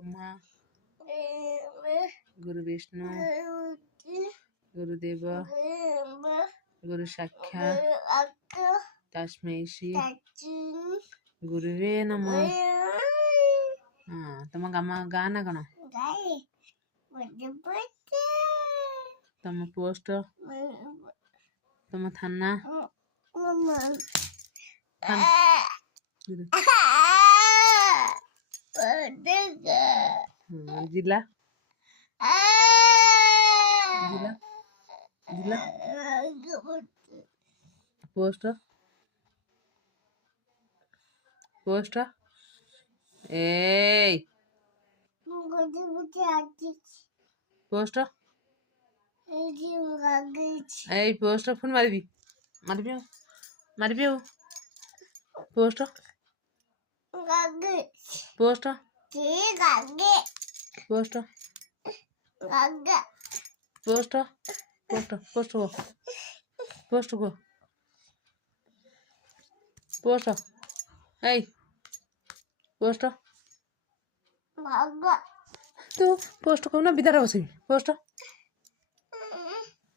ब्रह्मा गुरु विष्णु गुरुदेव गुरु साक्षात् तस्मै श्री गुरुवे नमः। हाँ तुम गाँ ना कौन तुम पोस्ट तुम थाना जिला जिला जिला पोस्ट पोस्ट ए पोस्ट ए पोस्ट फोन मारबी मारबी मारबी post post post post post post को पोस्ट को पोस्ट ए पोस्ट तू पोस्ट को ना बिदार बस पोस्ट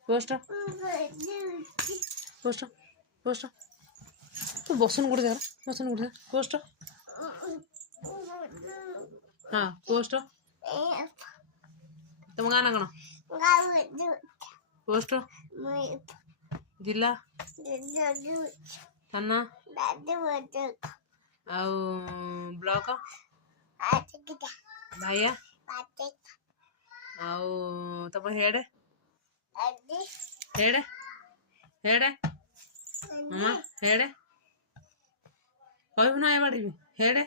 पोस्ट पोस्ट पोस्ट तू बसन गुड़ दे बसन गुड़ दे पोस्ट हाँ पोस्ट तुम गाना कौन पोस्ट जिला थाना आउ ब्लॉक भाइया आउ तुम हेड हेड हेड हाँ हेड कहबू ना ए बाड़ी हेड